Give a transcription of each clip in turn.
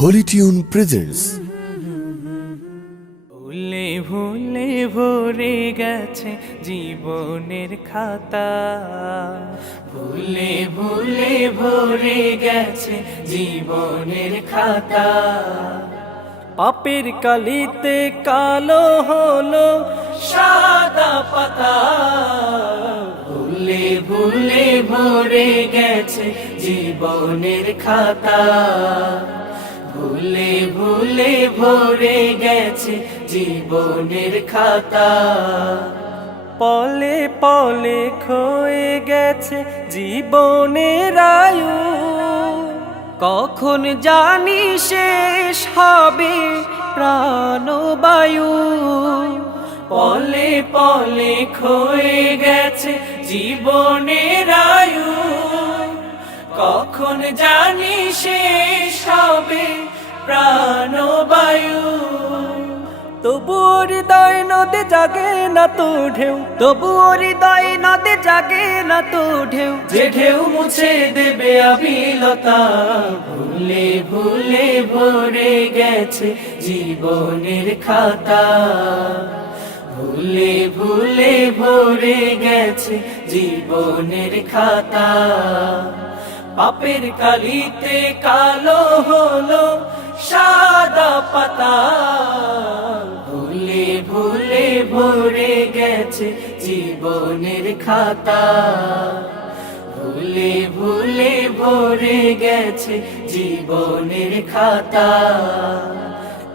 Holi tune presents. ভুলে ভুলে ভরে গেছে জীবনের খাতা, ভুলে ভুলে ভরে গেছে জীবনের খাতা। পাপের কালিতে কালো হলো সাদা পাতা, ভুলে ভুলে ভরে গেছে জীবনের খাতা, ভুলে ভুলে ভরে গেছে জীবনের খাতা। পলে পলে ক্ষয়ে গেছে জীবনের আয়ু, কখন জানি শেষ হবে প্রাণবায়ু। পলে পলে ক্ষয়ে গেছে জীবনের আয়ু, কখন জানি শেষ হবে প্রাণবায়ু। তবুও হৃদয় নদে জাগে না তো ঢেউ, তবুও হৃদয় নদে জাগে না তো ঢেউ, যে ঢেউ মুছে দেবে আবিলতা। ভুলে ভুলে ভরে গেছে জীবনের খাতা, ভুলে ভুলে ভরে গেছে জীবনের খাতা। পাপের কালিতে কালো হলো সাদা পাতা, ভুলে ভুলে ভরে গেছে জীবনের খাতা, ভুলে ভুলে ভরে গেছে জীবনের খাতা।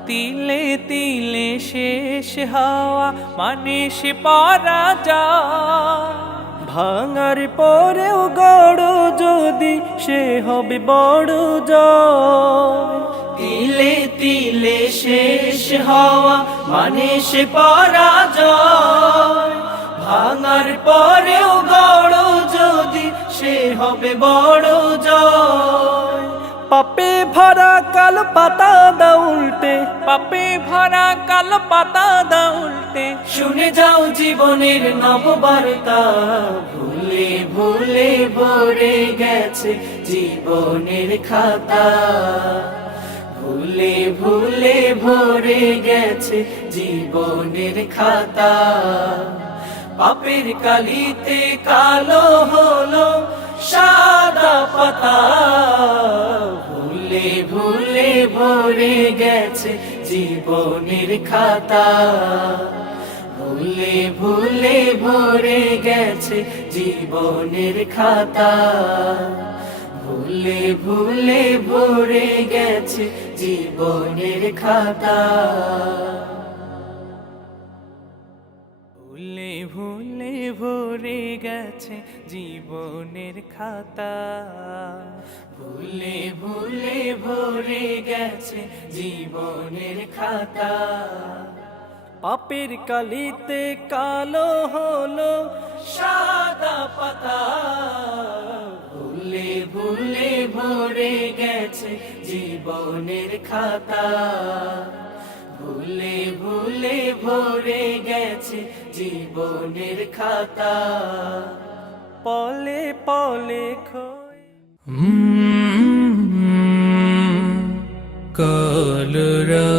তিলে তিলে শেষ হওয়া মানে সে পরাজয়, ভাঙার পরেও গড় যদি সে হবে বড় জয়। তিলে তিলে শেষ হওয়া মানে সে পরাজয়, ভাঙার পরেও গড় যদি সে হবে বড় জয়। পাপে ভরা কালো পাতা দা উল্টে, পাপে ভরা কালো পাতা দা উল্টে, শুনে যাও জীবনের নববার্তা। ভুলে ভুলে ভরে গেছে জীবনের খাতা, ভুলে ভুলে ভরে গেছে জীবনের খাতা। পাপের কালিতে কালো হলো সাদা পাতা, ভুলে ভুলে ভরে গেছে জীবনের খাতা, ভুলে ভুলে ভরে গেছে জীবনের খাতা, ভুলে ভুলে ভরে গেছে জীবনের খাতা। ভুলে ভুলে ভরে গেছে জীবনের খাতা, ভুলে ভুলে ভরে গেছে জীবনের খাতা। পাপের কালিতে কালো হলো সাদা পাতা, ভুলে ভুলে ভরে গেছে জীবনের খাতা, ভুলে ভুলে ভরে গেছে জীবনের খাতা। পলে পলে কালরা